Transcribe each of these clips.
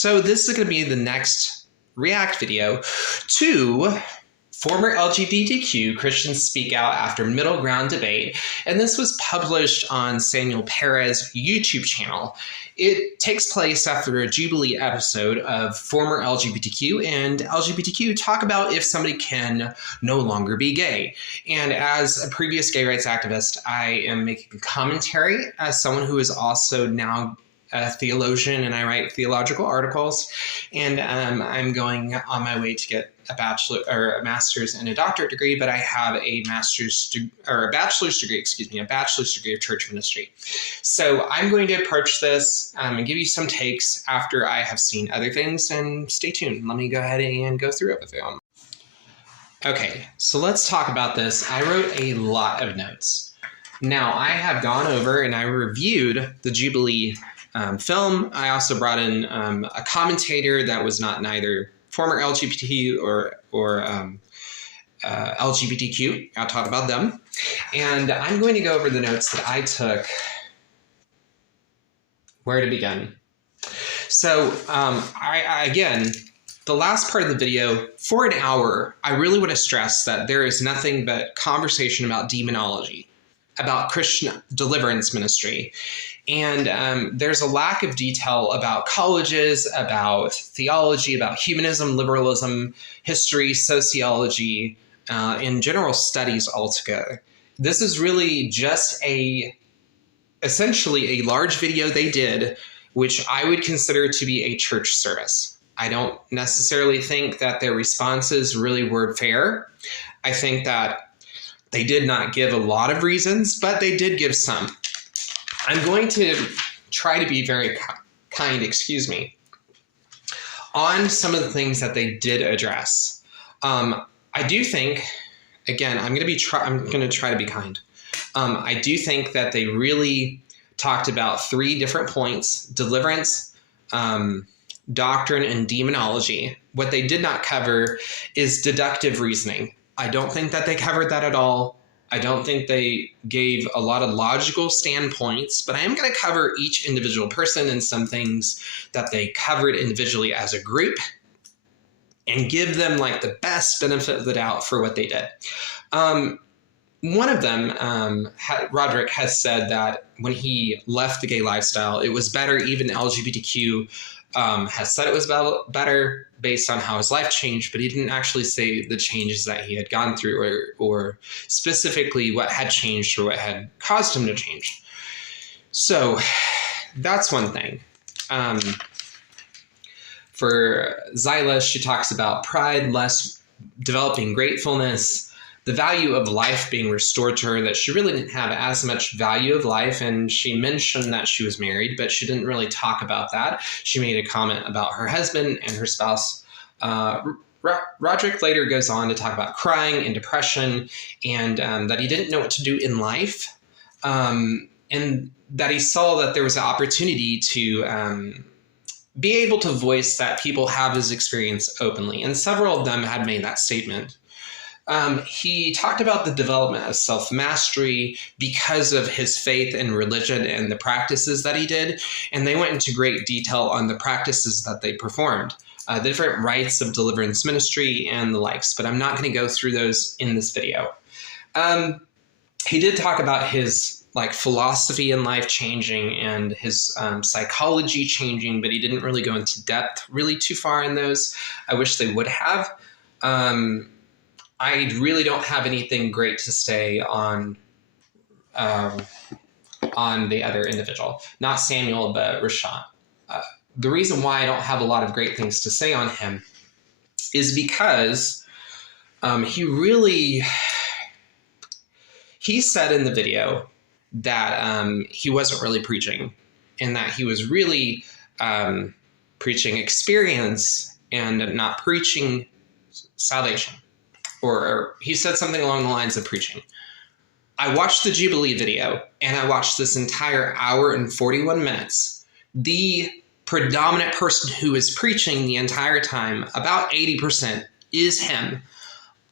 So this is going to be the next react video to former LGBTQ Christians speak out after middle ground debate, and this was published on Samuel Perez YouTube channel. It takes place after a Jubilee episode of former LGBTQ and LGBTQ talk about if somebody can no longer be gay. And as a previous gay rights activist, I am making a commentary as someone who is also now a theologian, and I write theological articles, and I'm going on my way to get a master's and a doctorate degree, but I have a bachelor's degree of church ministry. So I'm going to approach this and give you some takes after I have seen other things, and stay tuned. Let me go ahead and go through it with you. Okay, so let's talk about this. I wrote a lot of notes. Now, I have gone over and I reviewed the Jubilee film. I also brought in a commentator that was neither former LGBTQ or LGBTQ. I'll talk about them. And I'm going to go over the notes that I took. Where to begin? So again, the last part of the video, for an hour, I really want to stress that there is nothing but conversation about demonology, about Christian deliverance ministry. And there's a lack of detail about colleges, about theology, about humanism, liberalism, history, sociology, and general studies altogether. This is really just essentially a large video they did, which I would consider to be a church service. I don't necessarily think that their responses really were fair. I think that they did not give a lot of reasons, but they did give some. I'm going to try to be very kind, on some of the things that they did address. I do think, again, I'm going to try to be kind. I do think that they really talked about three different points: deliverance, doctrine, and demonology. What they did not cover is deductive reasoning. I don't think that they covered that at all. I don't think they gave a lot of logical standpoints, but I am going to cover each individual person and some things that they covered individually as a group and give them like the best benefit of the doubt for what they did. One of them, Roderick, has said that when he left the gay lifestyle, it was better. Even LGBTQ has said it was better based on how his life changed, but he didn't actually say the changes that he had gone through or specifically what had changed or what had caused him to change. So that's one thing. For Zyla, she talks about pride, less developing gratefulness, the value of life being restored to her, that she really didn't have as much value of life. And she mentioned that she was married, but she didn't really talk about that. She made a comment about her husband and her spouse. Roderick later goes on to talk about crying and depression, and that he didn't know what to do in life, and that he saw that there was an opportunity to be able to voice that people have his experience openly. And several of them had made that statement. He talked about the development of self-mastery because of his faith and religion and the practices that he did. And they went into great detail on the practices that they performed, the different rites of deliverance ministry and the likes, but I'm not going to go through those in this video. He did talk about his philosophy in life changing and his psychology changing, but he didn't really go into depth really too far in those. I wish they would have. I really don't have anything great to say on the other individual, not Samuel, but Rashawn. The reason why I don't have a lot of great things to say on him is because he said in the video that he wasn't really preaching, and that he was really preaching experience and not preaching salvation. Or he said something along the lines of preaching. I watched the Jubilee video, and I watched this entire hour and 41 minutes. The predominant person who is preaching the entire time, about 80%, is him.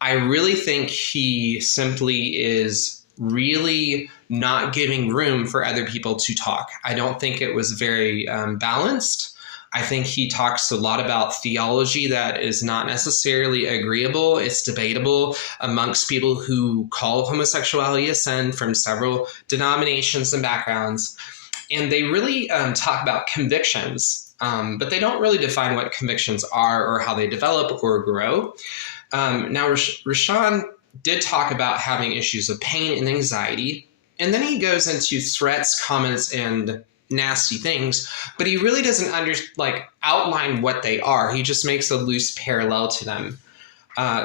I really think he simply is really not giving room for other people to talk. I don't think it was very balanced. I think he talks a lot about theology that is not necessarily agreeable. It's debatable amongst people who call homosexuality a sin from several denominations and backgrounds. And they really talk about convictions, but they don't really define what convictions are or how they develop or grow. Now, Shnon did talk about having issues of pain and anxiety, and then he goes into threats, comments, and nasty things, but he really doesn't outline what they are. He just makes a loose parallel to them.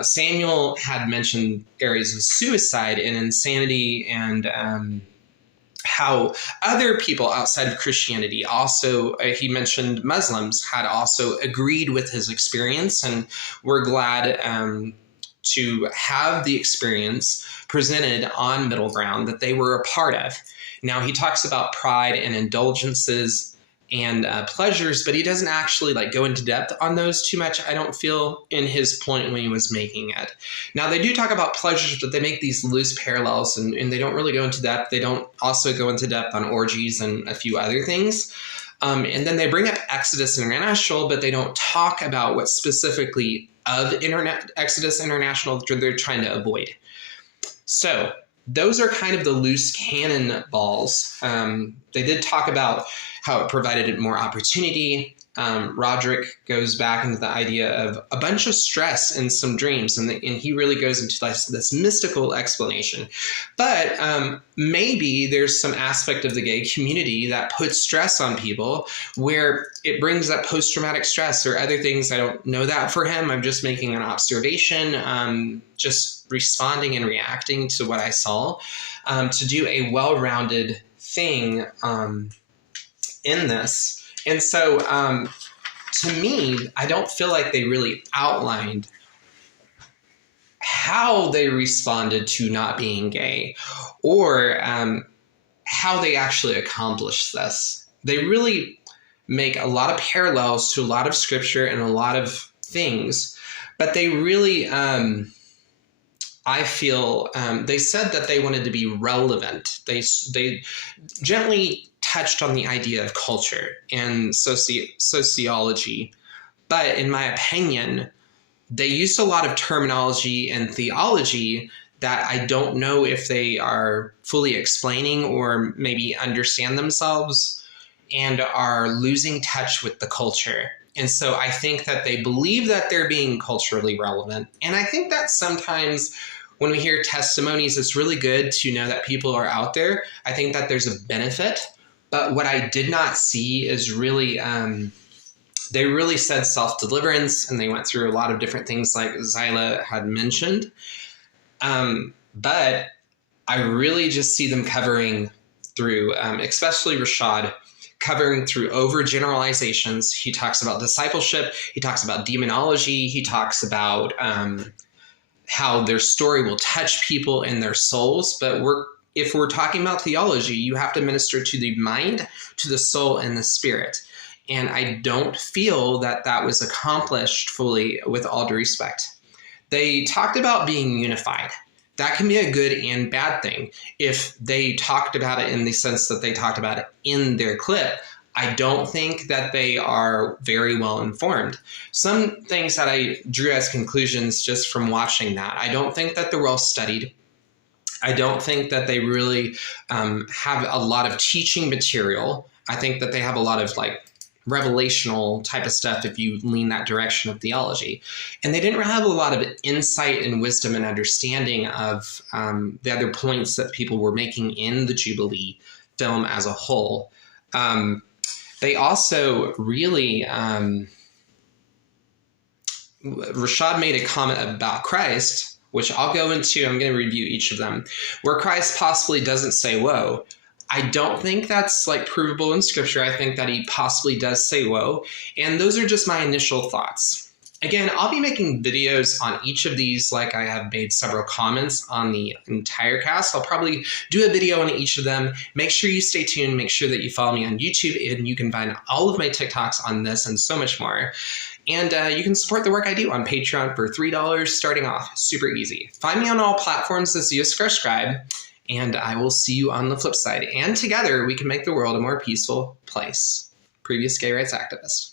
Samuel had mentioned areas of suicide and insanity, and how other people outside of Christianity also, he mentioned Muslims had also agreed with his experience, and we're glad to have the experience presented on Middle Ground that they were a part of. Now, he talks about pride and indulgences and pleasures, but he doesn't actually go into depth on those too much, I don't feel, in his point when he was making it. Now, they do talk about pleasures, but they make these loose parallels, and they don't really go into depth. They don't also go into depth on orgies and a few other things. And then they bring up Exodus International, but they don't talk about what specifically of Exodus International they're trying to avoid. So those are kind of the loose cannon balls. They did talk about how it provided more opportunity. Roderick goes back into the idea of a bunch of stress and some dreams, and he really goes into this mystical explanation. But maybe there's some aspect of the gay community that puts stress on people where it brings up post-traumatic stress or other things. I don't know that for him. I'm just making an observation, just responding and reacting to what I saw, to do a well-rounded thing in this. And so, to me, I don't feel like they really outlined how they responded to not being gay, or how they actually accomplished this. They really make a lot of parallels to a lot of scripture and a lot of things, but they really, I feel, they said that they wanted to be relevant. They gently touched on the idea of culture and sociology, but in my opinion, they used a lot of terminology and theology that I don't know if they are fully explaining or maybe understand themselves, and are losing touch with the culture. And so I think that they believe that they're being culturally relevant. And I think that sometimes when we hear testimonies, it's really good to know that people are out there. I think that there's a benefit. But what I did not see is really, they really said self-deliverance, and they went through a lot of different things like Zyla had mentioned. But I really just see them covering through, especially Rashad, covering through overgeneralizations. He talks about discipleship. He talks about demonology. He talks about how their story will touch people in their souls. But if we're talking about theology, you have to minister to the mind, to the soul, and the spirit. And I don't feel that that was accomplished fully, with all due respect. They talked about being unified. That can be a good and bad thing. If they talked about it in the sense that they talked about it in their clip, I don't think that they are very well informed. Some things that I drew as conclusions just from watching that, I don't think that they're well studied. I don't think that they really have a lot of teaching material. I think that they have a lot of revelational type of stuff if you lean that direction of theology. And they didn't have a lot of insight and wisdom and understanding of the other points that people were making in the Jubilee film as a whole. They also really, Rashad made a comment about Christ, which I'll go into. I'm going to review each of them, where Christ possibly doesn't say whoa. I don't think that's provable in scripture. I think that he possibly does say whoa. And those are just my initial thoughts. Again, I'll be making videos on each of these, like I have made several comments on the entire cast. I'll probably do a video on each of them. Make sure you stay tuned. Make sure that you follow me on YouTube, and you can find all of my TikToks on this and so much more. And you can support the work I do on Patreon for $3 starting off. Super easy. Find me on all platforms as YissakarScribe, and I will see you on the flip side. And together, we can make the world a more peaceful place. Previous gay rights activist.